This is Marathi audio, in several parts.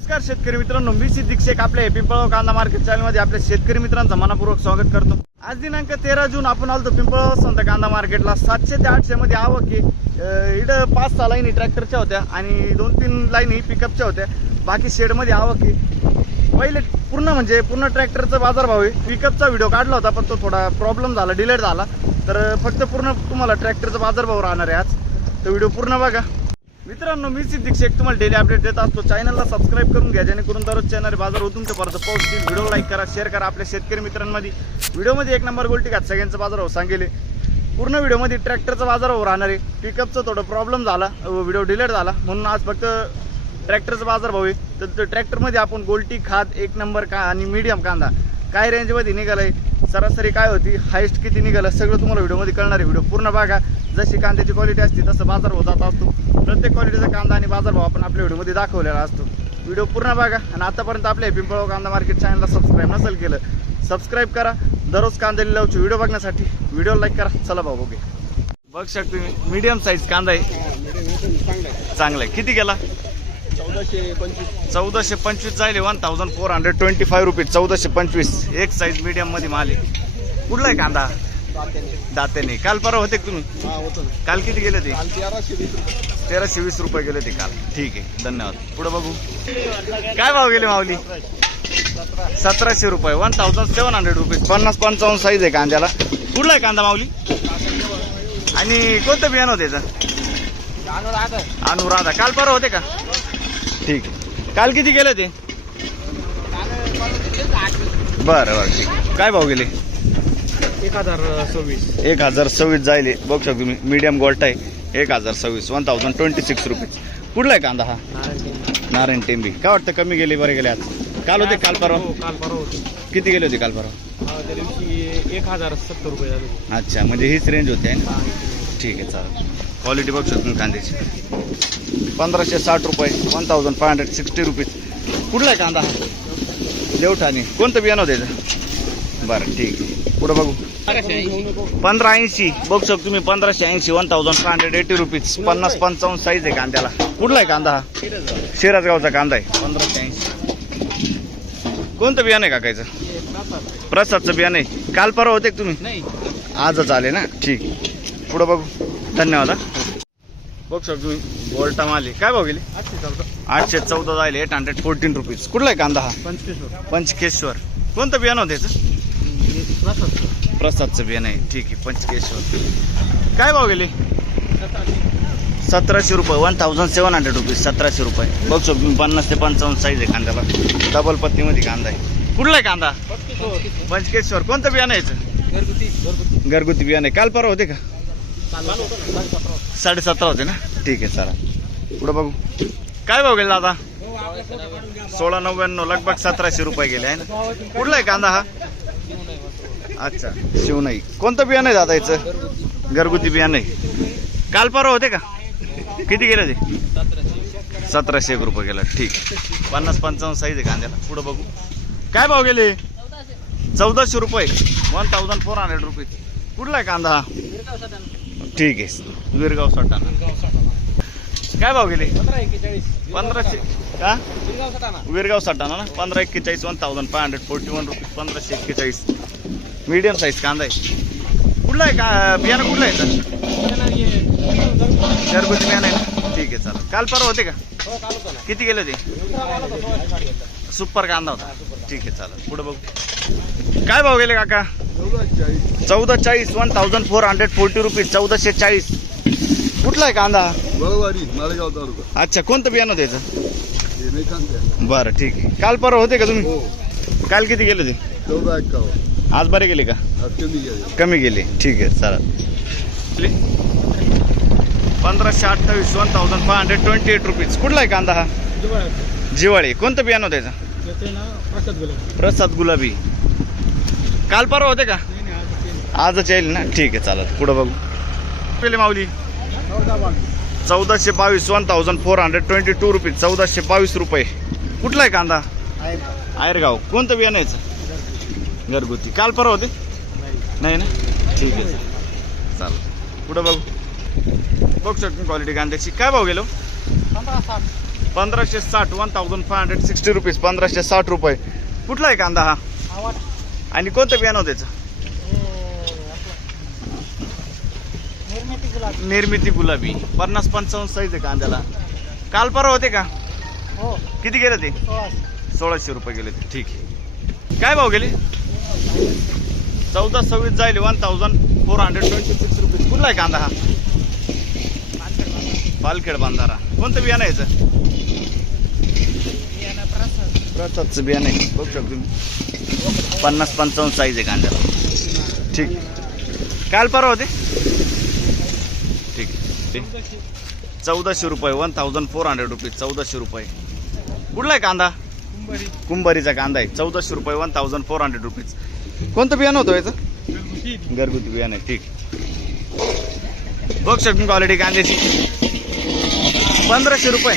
नमस्कार शेतकरी मित्रांनो, मी सिद्दीक शेख आपल्या पिंपळगाव कांदा मार्केट चॅनल मध्ये आपल्या शेतकरी मित्रांचं मनपूर्वक स्वागत करतो। आज दिनांक 13 जून आपण आलो पिंपळगाव संत कांदा मार्केटला। 700 ते 800 मध्ये आवक आहे। इकडं 5-6 लाईनी ट्रॅक्टरच्या होत्या आणि 2-3 लाईनी पिकअपच्या होत्या। बाकी शेड मध्ये आवक आहे। पहिले पूर्ण ट्रॅक्टरचा बाजारभाव आहे। पिकअपचा व्हिडिओ काढला होता पण तो थोडा प्रॉब्लेम झाला, डिलेट झाला, तर फक्त पूर्ण तुम्हाला ट्रॅक्टरचा बाजारभाव राहणार आहे आज। तो व्हिडिओ पूर्ण बघा मित्रांनो। मी सिद्दीक शेख तुम्हाला डेली अपडेट देत असतो। चॅनलला सबस्क्राइब करून घ्या जेणेकरून दररोज चॅनल बाजार होतून ते परत पोहोचतील। व्हिडिओ लाईक करा, शेअर करा आपल्या शेतकरी मित्रांमध्ये। व्हिडिओमध्ये 1 नंबर गोल्टी घात सगळ्यांचा बाजारभाव सांगेले। पूर्ण व्हिडिओमध्ये ट्रॅक्टरचा बाजारभाव राहणार आहे। पिकअपचा थोडा प्रॉब्लेम झाला, व्हिडिओ डिलीट झाला म्हणून आज फक्त ट्रॅक्टरचा बाजारभाव आहे। तर ट्रॅक्टरमध्ये आपण गोल्टी खात 1 नंबर का आणि मीडियम कांदा काय रेंजमध्ये निघालाय, सरासरी काय होती, हायस्ट किती निघालं, सगळं तुम्हाला व्हिडिओमध्ये कळणार आहे। व्हिडिओ पूर्ण बघा। जशी कांद्याची क्वालिटी असते तसं बाजारभाव जात असतो। प्रत्येक क्वालिटीचा कांदा आणि बाजारभाव आपण आपल्या व्हिडिओमध्ये दाखवलेला असतो। व्हिडिओ पूर्ण बघा आणि आतापर्यंत आपल्या पिंपळगाव कांदा मार्केट चॅनलला सबस्क्राइब नसेल केलं, सबस्क्राइब करा। दररोज कांदा लिलावचे व्हिडिओ बघण्यासाठी व्हिडिओ लाईक करा। चला भाऊ बघे, बघ शकतो तुम्ही मीडियम साईज कांदा आहे, चांगला आहे। किती गेला? 1425 जाईल। 1425 रुपये 1425 एक साईज मीडियम मध्ये माल आहे। कुठला आहे कांदा? दातेने। काल परवा होते तुम्ही? काल किती गेले ते? 1320 रुपये गेले ते काल। ठीक आहे, धन्यवाद। पुढे बघू काय भाव गेले माऊली? 1700 रुपये 1700 रुपये 50-55 साईज आहे कांद्याला। कुठला आहे कांदा माऊली? आणि कोणतं बियाणं होते याचं? अनुराधा। काल परवा होते का? ठीक आहे। काल किती गेले ते? बरं ठीक आहे। काय भाव गेले? 1026 जायले। बघू शकतो तुम्ही मीडियम गोल्ट आहे। 1026 1026 रुपये। कुठला आहे कांदा हा? नारायण टेंबी। काय वाटतं कमी गेले बरे गेले आज? काल होते काल परवा? किती गेले होते काल परवा? 1070 रुपये झाले। अच्छा, म्हणजे हीच रेंज होती आहे ना? ठीक आहे, चालेल। क्वालिटी बघू शकतो कांद्याची। 1560 रुपये 1560 रुपीज। कुठला आहे कांदा हा? देवठाणे। कोणतं बियाणं होतं याचं? बरं ठीक आहे। पुढं बघू 1580 बघू शकतो तुम्ही 1580 1580 रुपीज 50-55 साईज आहे कांद्याला। कुठला आहे कांदा हा? शिरसगावचा कांदा आहे। 1580 कोणतं बियाणं आहे काकायचं? प्रसादचं बियाणं आहे। काल परवा होते तुम्ही? आजच आले ना? ठीक। पुढं बघू, धन्यवाद। बघू शकतो तुम्ही गोल्टा माल काय भाव गेले? 814 जायले 814 रुपीज। कुठला आहे कांदा हा? पंचकेश्वर। कोणतं बियाणं होतं याचं? प्रसादचं बियाणं आहे। ठीक आहे, पंचकेश्वर। काय भाव गेले? 1700 रुपये 1700 रुपीज 1700 रुपये। बघू शकतो तुम्ही 50 ते 55 साईज आहे कांद्याला। डबल पत्तीमध्ये कांदा आहे। कुठला आहे कांदा? पंचकेश्वर। कोणतं बियाणं आहे याचं? घरगुती बियाणं आहे। काल परवा होते का? 17.5 होते ना? ठीक आहे, चला पुढे बघू काय भाव गेले दादा? 1699 लगभग 1700 रुपये गेले आहे ना? कुठला आहे कांदा हा? अच्छा, शिवनाई। कोणतं बियाणं आहे दादा याचं? घरगुती बियाणं आहे। काल परवा होते का? किती गेले ते? 1701 रुपये गेला। ठीक, 50-55 साईज आहे कांद्याला। पुढे बघू काय भाव गेले? 1400 रुपये 1400 रुपये। कुठला आहे कांदा हा? ठीक आहे, विरगाव सटाणा। काय भाव गेले? 1500 का? विरगाव सटाणा ना? 1541 1541 रुपये 1541 मीडियम साईज कांदा आहे। कुठला आहे का बियाणं? कुठला आहे तर? घरगुती बियाणं आहे ना? ठीक आहे, चालेल। काल परवा होते का? किती गेले ते? सुपर कांदा होता। ठीक आहे, चालेल। पुढे बघू काय भाव गेले काका? 1440 1440 रुपीज 1440। कुठला आहे कांदा? अच्छा, कोणतं बियाणं होतं याचं? बरं ठीक आहे। काल परवा होते का तुम्ही? काल किती गेले ते? 1451। आज बरे गेले का? कमी गेले। ठीक आहे, चालेल। 1528 1528 रुपीज। कुठला आहे कांदा हा? जिवाळी। कोणतं बियाणं होतं याचं? प्रसाद गुलाबी। काल परवा होते का? आजच येईल ना? ठीक आहे, चालेल। पुढे बघू पेले माऊली 1422 1422 रुपीज 1422 रुपये। कुठला आहे कांदा? आयरगाव। कोणतं बियाणं याचं? घरगुती। काल परवा होते? नाही ना? ठीक आहे, चालेल। पुढे बघू शकतो क्वालिटी कांद्याची। काय भाव गेलो? 1560 1560 रुपीज 1560 रुपये. कुठला आहे कांदा हा आणि कोणतं बियाणं होतं त्याचं? निर्मिती गुलाबी 50-55 साईज आहे कांद्याला. काल परवा होते का? हो किती गेले ते? 1600 रुपये गेले ते. ठीक आहे. काय भाव गेले? 1426 जाईल 1426 रुपीज. कुठला आहे कांदा हा? पालखेड बांधारा. कोणतं बियाणं आहे याचं? प्रसादचं बियाणं आहे. बघू शकतो तुम्ही 50-55 साईज आहे कांद्याला. ठीक. काल परवा होते? ठीक आहे. 1400 रुपये 1400 रुपीज 1400 रुपये. कुठला आहे कांदा? कुंभारीचा कांदा आहे. 1400 रुपये 1400 रुपीज. कोणतं बियाणं होतं याचं? घरगुती बियाणं आहे. ठीक. बघ शकतो क्वालिटी कांद्याची. 1500 रुपये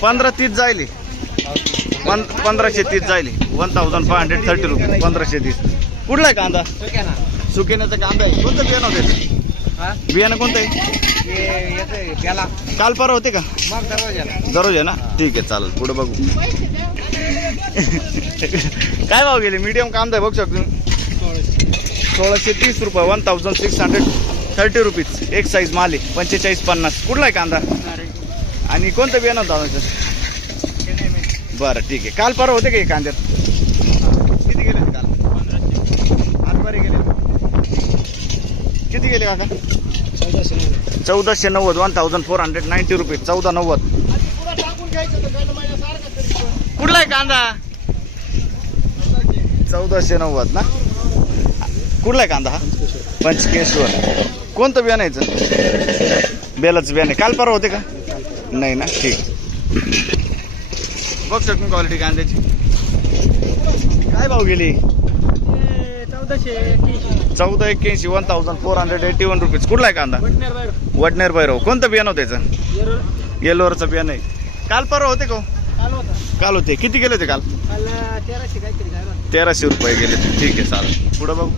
1530 जाईल. 1530 जाईल 1530 रुपये 1530. कुठला आहे कांदा? सुकेण्याचा कांदा आहे. कोणतं बियाणं होतं याचं? बियाणं कोणतं आहे? काल परवा होते का? दररोज आहे ना. ठीक आहे चालेल. पुढे बघू. काय भाव गेले? मीडियम कांदा आहे. बघू शकतो 1630 रुपये 1630 रुपीज. एक साईज माल आहे 45-50. कुठला आहे कांदा आणि कोणतं बियाणं होतं? बरं ठीक आहे. काल परवा होते का हे कांद्यात? किती गेले काल? 1500 गेले. किती गेले काका? 1490 1490 रुपये 1490. कुठला आहे कांदा? 1490 ना. कुठला आहे कांदा हा? पंचकेश्वर. कोणतं बियाणं यायचं? बेलाचं बियाणं. काल परवा होते का? नाही ना. ठीक. बघ शकतो क्वालिटी कांद्याची. काय भाव गेली? 1481 1481 रुपीज. कुठला आहे कांदा? वडनेर भैरव. कोणतं बियाणं होतं त्याचं? येलोवरचं बियाणं आहे. काल परवा होते का? काल होते. किती गेले होते काल? 1300 रुपये गेले ते. ठीक आहे चालेल. पुढं बघू.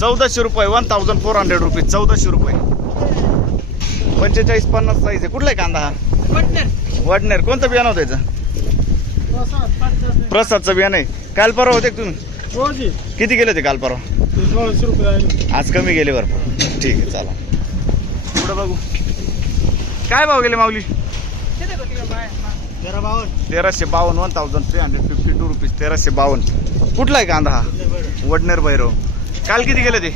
1400 रुपये 1400 रुपीज 1400 रुपये. 45-50 साईज आहे. कुठला आहे कांदा हा? वडनेर. कोणतं बियाणं होतं त्याचं? प्रसादचं बियाणं आहे. काल परवा होते का तुम्ही? किती गेले होते काल परवा? 1600 रुपये. आज कमी गेले बरं. ठीक आहे चला. पुढं बघू. काय भाव गेले माऊली? 1352 1352 रुपीज 1352. कुठला आहे कांदा हा? वडनेर भैरव. काल किती गेले ते?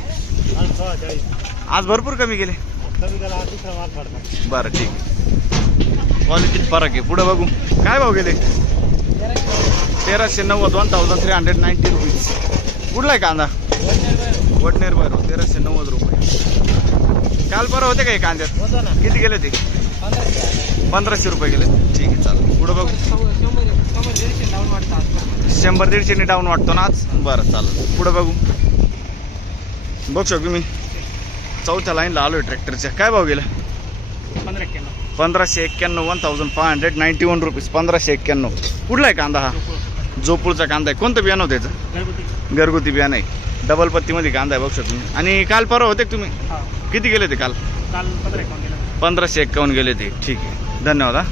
आज भरपूर कमी गेले. बरं ठीक. क्वालिटीत फरक आहे. पुढे बघू. काय भाव गेले? 1390 1390 रुपीज. कुठला आहे कांदा? वडनेर भैरव 1390 रुपये. काल परवा होते का हे कांद्यात? किती गेले ते? 1500 रुपये गेले. ठीक आहे चालेल. पुढे बघू. 100-150 डाऊन वाटतो ना आज. बरं चालेल. पुढे बघू. बघू शकतो मी चौथ्या लाईनला आलोय ट्रॅक्टरच्या. काय भाव गेला? 1591 1591 रुपीज 1591. कुठला आहे कांदा हा? जोपूळचा कांदा आहे. कोणतं बियाणं होतं त्याचं? घरगुती बियाणं आहे. डबल पत्तीमध्ये कांदा आहे. बघू शकतो. आणि काल परवा होते तुम्ही? किती गेले ते काल? 1551 गेले ते. ठीक आहे धन्यवाद. हा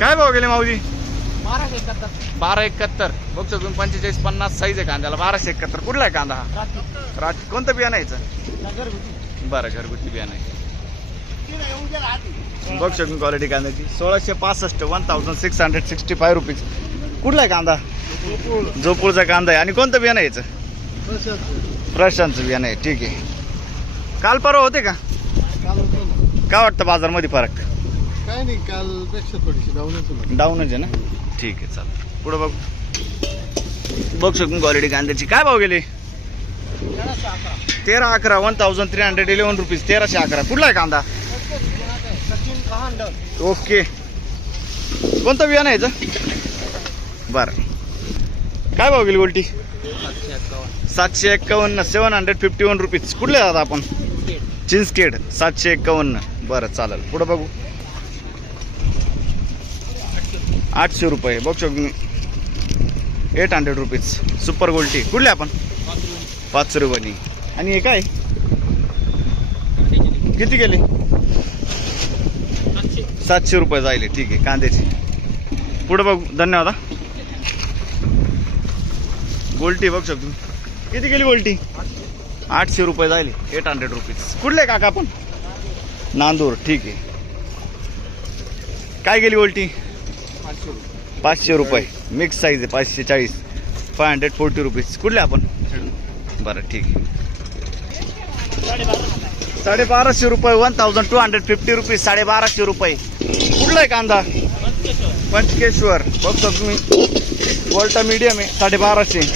काय भाव गेले माऊजी? 1271. बघू शकतो 45-50 साईज आहे कांद्याला. 1271. कुठला आहे कांदा हा? राठी. कोणतं बियाणं यायचं? बरं घरगुती बियाणं आहे. बघू शकतो क्वालिटी कांद्याची. 1665 1665 रुपीज. कुठला आहे कांदा? जोपूळचा कांदा आहे. आणि कोणतं बियाणं यायचं? प्रशांतचं बियाणं आहे. ठीक आहे. काल परवा होते का? काय वाटतं बाजारमध्ये फरक? काय नाही, कालपेक्षा थोडीशी डाऊनच आहे ना. ठीक आहे चालेल. पुढं बघू. बघू शकतो क्वालिटी कांद्याची. काय भाव गेले? 1311 1311 रुपीज 1311. कुठला आहे कांदा? ओके. कोणतं बियाणं आहे याचं? बरं. काय भाव गेली उलटी? 751 751 रुपीज. कुठले दादा आपण? चिंचखेड 751. बरं चालेल. पुढं बघू. 800 रुपये. बघू शकतो मी 800 रुपीज सुपर गोल्टी. कुठले आपण? 5 रुपये. आणि हे काय किती गेले? 700 रुपये जायले. ठीक आहे कांद्याची. पुढे बघू. धन्यवाद. गोल्टी बघू शकतो. किती गेली गोल्टी? 800 रुपये जायले. 800 रुपीज. कुठले काका आपण? नांदूर. ठीक आहे. काय गेली गोल्टी? 500 रुपये. मिक्स साईज आहे. 540. 540 रुपीज. कुठले आपण? बरं ठीक आहे. 1250 रुपये. 1250 रुपीज. 1250 रुपये. कुठला आहे कांदा? पंचकेश्वर. बघतो तुम्ही. वोल्टा मीडियम आहे. 1250.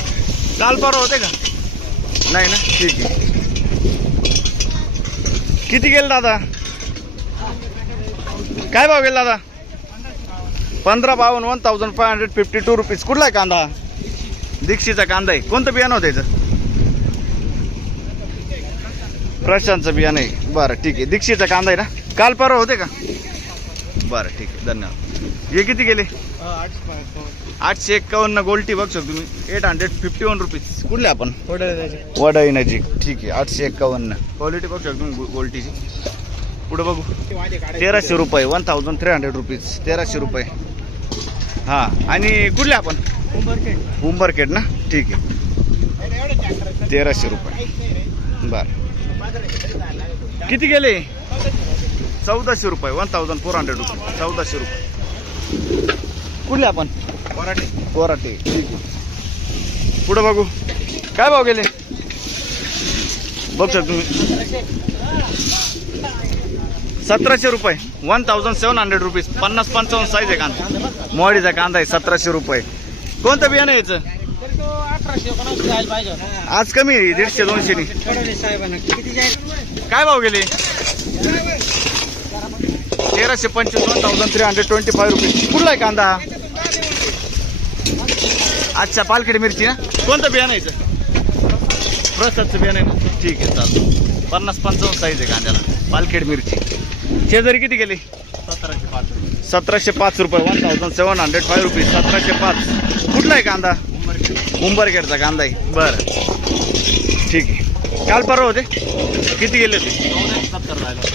काल परवा होते का? नाही ना. ठीक आहे. किती गेल दादा? काय भाव गेला दादा? 1552. 1552 रुपीज. कुठला आहे कांदा? दीक्षितचा कांदा आहे. कोणतं बियाणं होतं त्याचं? प्रशांतचं बियाणं आहे. बरं ठीक आहे. दीक्षितचा कांदा आहे ना. काल परवा होते का? बरं ठीक आहे. धन्यवाद. हे किती गेले? 851 गोल्टी बघू शकतो तुम्ही. 851 रुपीज. कुठले आपण? वडाई नजीक. ठीक आहे. 851 क्वालिटी बघू शकतो तुम्ही गोल्टीची. पुढे बघू. 1300 रुपये. 1300 रुपीज. 1300 रुपये. हां. आणि कुठले आपण? उंबरखेड ना. ठीक आहे. 1300 रुपये. बरं. किती गेले? 1400 रुपये. 1400 रुपये. 1400 रुपये. कुठले आपण? कोराटे. ठीक आहे. पुढे बघू. काय भाव गेले? बघू शकतो तुम्ही. 1700 रुपये. 1700 रुपीज. 50-55 साईज आहे कांदा. मोडीचा कांदा आहे. 1700 रुपये. कोणतं बियाणं आहे याचं? आज कमी आहे. 150-200 नी. काय भाव गेले? 1325. 1325 रुपीज. कुठला आहे कांदा? अच्छा पालखेड मिरची ना. कोणतं बियाणं आहे याचं? प्रसादचं बियाणं आहे ना. ठीक आहे चालतं. 50-55 साईज आहे कांद्याला. पालखेड मिरची. शेजारी किती गेले? 1705 रुपये. 1705 रुपीज. 1705. कुठला आहे कांदा? उंबरखेडचा कांदा आहे. बरं ठीक आहे. काल परवा होते. किती गेले होते?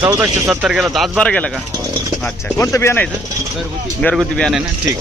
1470 गेला होता. आज बरं गेला का? अच्छा. कोणतं बियाणं आहे? घरगुती बियाणं आहे ना. ठीक.